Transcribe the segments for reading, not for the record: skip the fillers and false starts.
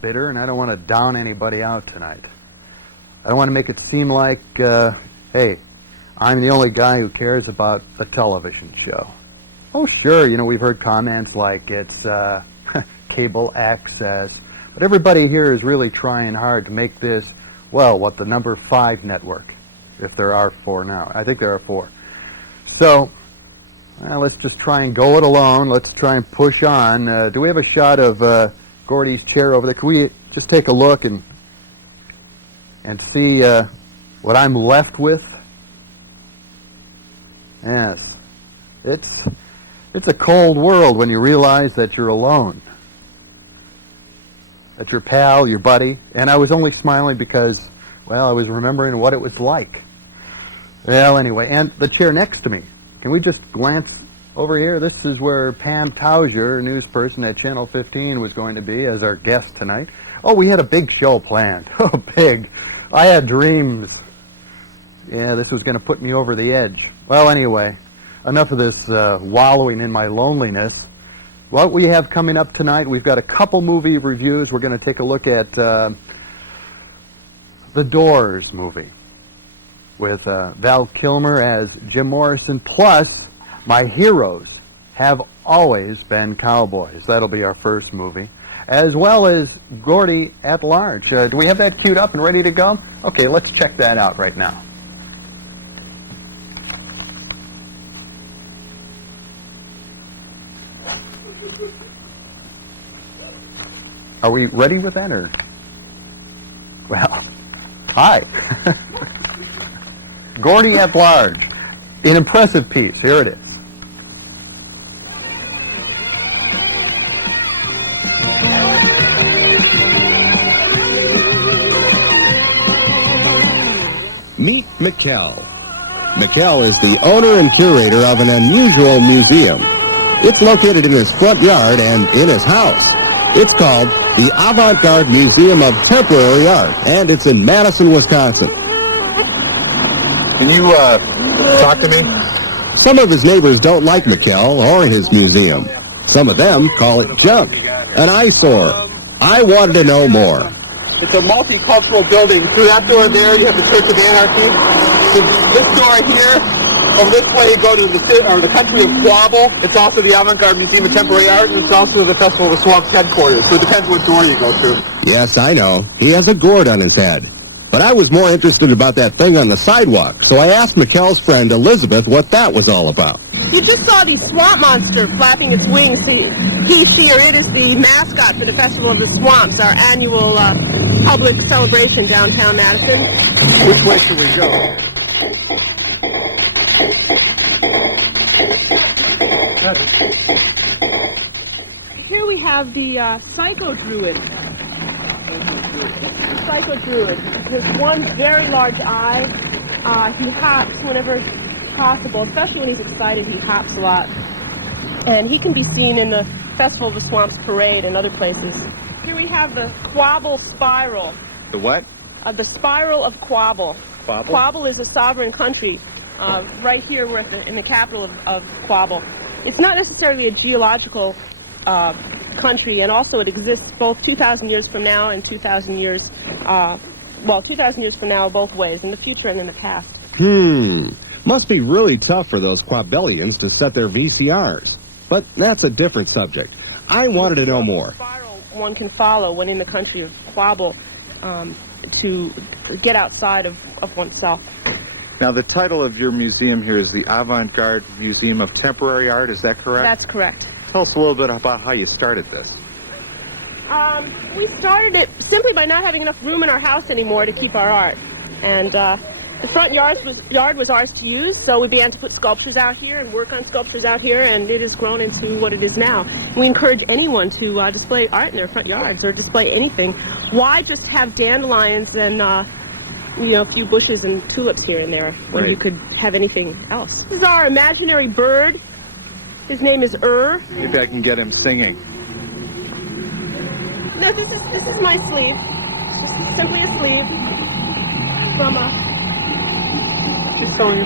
bitter, and I don't want to down anybody out tonight. I don't want to make it seem like, hey, I'm the only guy who cares about a television show. Oh, sure, you know, we've heard comments like it's cable access, but everybody here is really trying hard to make this, well, what, the number 5 network, if there are 4 now. I think there are 4. So, let's just try and go it alone. Let's try and push on. Do we have a shot of Gordy's chair over there? Can we just take a look and see what I'm left with? Yes. It's a cold world when you realize that you're alone. That your pal, your buddy, and I was only smiling because, well, I was remembering what it was like. Well, anyway, and the chair next to me. Can we just glance over here? This is where Pam Tauser, news person at Channel 15, was going to be as our guest tonight. Oh, we had a big show planned. Oh, big. I had dreams. Yeah, this was going to put me over the edge. Well, anyway, enough of this wallowing in my loneliness. What we have coming up tonight, we've got a couple movie reviews. We're going to take a look at the Doors movie with Val Kilmer as Jim Morrison, plus my heroes have always been cowboys. That'll be our first movie, as well as Gordy at Large. Do we have that queued up and ready to go? Okay, let's check that out right now. Are we ready with that, or? Well, hi. Gordy at Large. An impressive piece. Here it is. Meet Mikkel. Mikkel is the owner and curator of an unusual museum. It's located in his front yard and in his house. It's called the Avant-Garde Museum of Temporary Art, and it's in Madison, Wisconsin. Can you talk to me? Some of his neighbors don't like Mikkel or his museum. Some of them call it junk, an eyesore. I wanted to know more. It's a multicultural building. Through that door there, you have the Church of Anarchy. This door here, over this way, you go to the country of Quabble. It's also the Avant-Garde Museum of Temporary Art, and it's also the Festival of the Swamps headquarters. So it depends what door you go through. Yes, I know. He has a gourd on his head. But I was more interested about that thing on the sidewalk, so I asked Mikkel's friend Elizabeth what that was all about. You just saw the swamp monster flapping its wings. He, she, or it is the mascot for the Festival of the Swamps, our annual public celebration downtown Madison. Which way should we go? Here we have the Psycho Druid. Psycho Druid. There's one very large eye. He hops whenever possible, especially when he's excited. He hops a lot. And he can be seen in the Festival of the Swamps parade and other places. Here we have the Quabble Spiral. The what? The Spiral of Quabble. Quabble? Quabble is a sovereign country. Right here, we're in the capital of Quabble. It's not necessarily a geological country, and also it exists both 2,000 years from now and 2,000 years, 2,000 years from now both ways, in the future and in the past. Must be really tough for those Quabellians to set their VCRs. But that's a different subject. I wanted to know more. Spiral one can follow when in the country of Quabble to get outside of oneself. Now, the title of your museum here is the Avant-Garde Museum of Temporary Art. Is that correct? That's correct. Tell us a little bit about how you started this. We started it simply by not having enough room in our house anymore to keep our art. And the front yard was ours to use, so we began to put sculptures out here and work on sculptures out here, and it has grown into what it is now. We encourage anyone to display art in their front yards or display anything. Why just have dandelions and a few bushes and tulips here and there when you could have anything else? This is our imaginary bird. His name is Maybe I can get him singing. No, this is my sleeve. Simply a sleeve from a... Just going.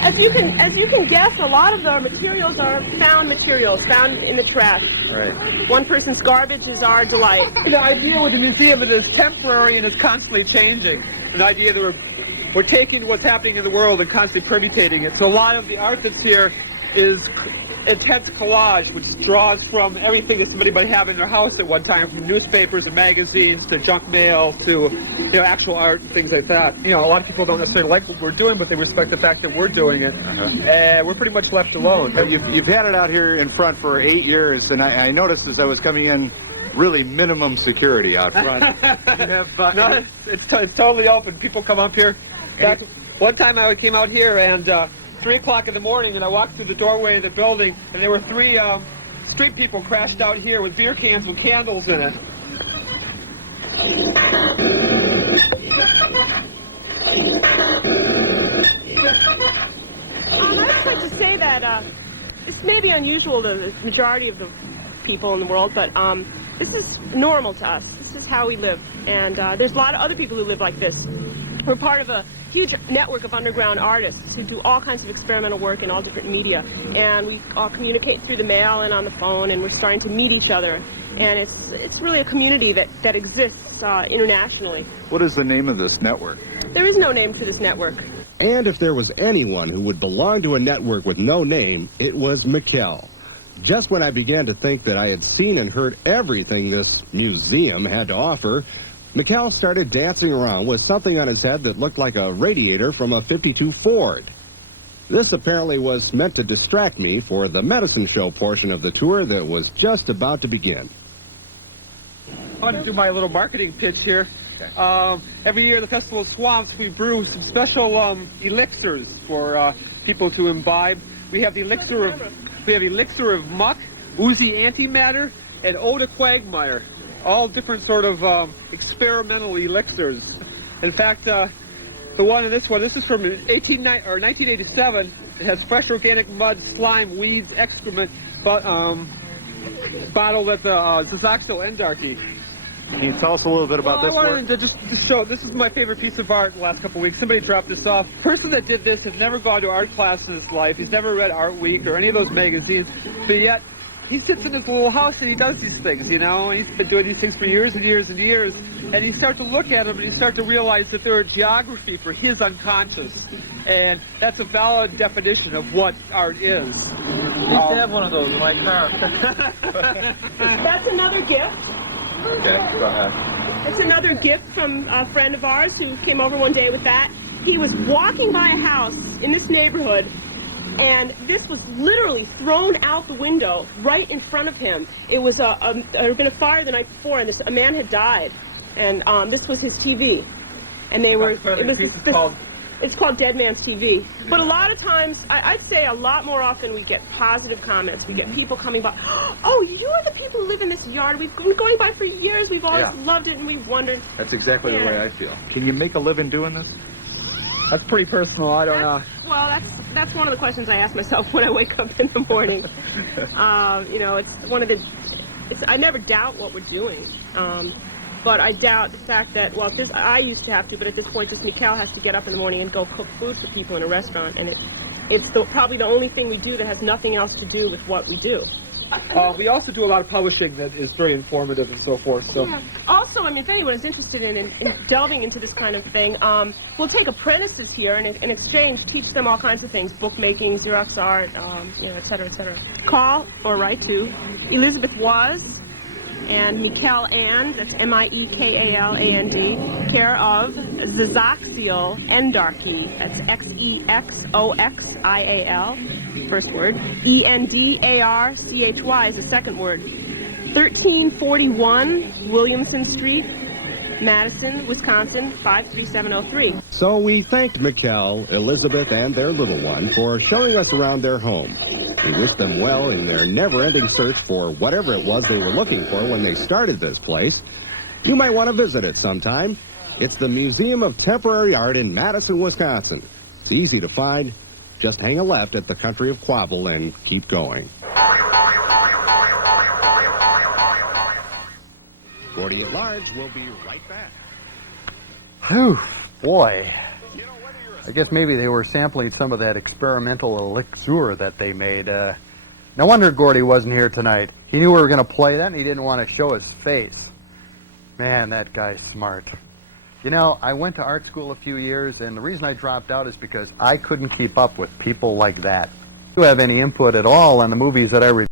As you can guess, a lot of the materials are found materials, found in the trash. Right. One person's garbage is our delight. The idea with the museum is it's temporary and it's constantly changing. An idea that we're taking what's happening in the world and constantly permutating it. So a lot of the art that's here is intense collage, which draws from everything that somebody might have in their house at one time, from newspapers and magazines to junk mail to actual art and things like that. A lot of people don't necessarily like what we're doing, but they respect the fact that we're doing it. And we're pretty much left alone. You've had it out here in front for 8 years, and I noticed as I was coming in, really minimum security out front. No, it's totally open. People come up here. One time I came out here and 3 o'clock in the morning, and I walked through the doorway of the building, and there were 3 street people crashed out here with beer cans with candles in it. I'd just like to say that this may be unusual to the majority of the people in the world, but this is normal to us. This is how we live, and there's a lot of other people who live like this. We're part of a huge network of underground artists who do all kinds of experimental work in all different media, and we all communicate through the mail and on the phone, and we're starting to meet each other, and it's really a community that exists internationally. What is the name of this network? There is no name to this network. And if there was anyone who would belong to a network with no name, it was Mikkel. Just when I began to think that I had seen and heard everything this museum had to offer, Mikkel started dancing around with something on his head that looked like a radiator from a '52 Ford. This apparently was meant to distract me for the medicine show portion of the tour that was just about to begin. I want to do my little marketing pitch here. Every year at the Festival of Swamps, we brew some special elixirs for people to imbibe. We have the elixir of muck, oozy antimatter, and eau de quagmire. All different sort of experimental elixirs. In fact, the one in this is from 1987. It has fresh organic mud, slime, weeds, excrement, bottled at the Zazaxo Endarchy. Can you tell us a little bit about this I work? wanted to just show, this is my favorite piece of art the last couple of weeks. Somebody dropped this off. The person that did this has never gone to art class in his life. He's never read Art Week or any of those magazines, but yet he sits in his little house and he does these things, and he's been doing these things for years and years and years, and you start to look at them and you start to realize that they're a geography for his unconscious, and that's a valid definition of what art is. I have one of those in my car. That's another gift. Okay, go ahead. It's another gift from a friend of ours who came over one day with that. He was walking by a house in this neighborhood, and this was literally thrown out the window right in front of him. It was there had been a fire the night before, and a man had died, and this was his TV. And they were. It's called Dead Man's TV. But a lot of times, I'd say a lot more often, we get positive comments. We get people coming by. Oh, you're the people who live in this yard. We've been going by for years. We've always loved it, and we've wondered. That's exactly the way I feel. Can you make a living doing this? That's pretty personal. I don't know. Well, that's one of the questions I ask myself when I wake up in the morning. It's one of the. I never doubt what we're doing. But I doubt the fact that, I used to have to, but at this point, Mikkel has to get up in the morning and go cook food for people in a restaurant, and it's probably the only thing we do that has nothing else to do with what we do. We also do a lot of publishing that is very informative and so forth. So. Yeah. Also, if anyone is interested in delving into this kind of thing, we'll take apprentices here and in exchange teach them all kinds of things: bookmaking, Xerox art, et cetera, et cetera. Call or write to Elizabeth Was and Mikkel And, that's Miekaland, care of Zazaxial Endarchy, that's Xexoxial, first word, Endarchy is the second word, 1341 Williamson Street, Madison, Wisconsin, 53703. So we thanked Mikkel, Elizabeth, and their little one for showing us around their home. We wished them well in their never-ending search for whatever it was they were looking for when they started this place. You might want to visit it sometime. It's the Museum of Temporary Art in Madison, Wisconsin. It's easy to find. Just hang a left at the country of Quabbel and keep going. Gordy at Large will be right back. Whew, boy. I guess maybe they were sampling some of that experimental elixir that they made. No wonder Gordy wasn't here tonight. He knew we were going to play that, and he didn't want to show his face. Man, that guy's smart. You know, I went to art school a few years, and the reason I dropped out is because I couldn't keep up with people like that. Do you have any input at all on the movies that I reviewed?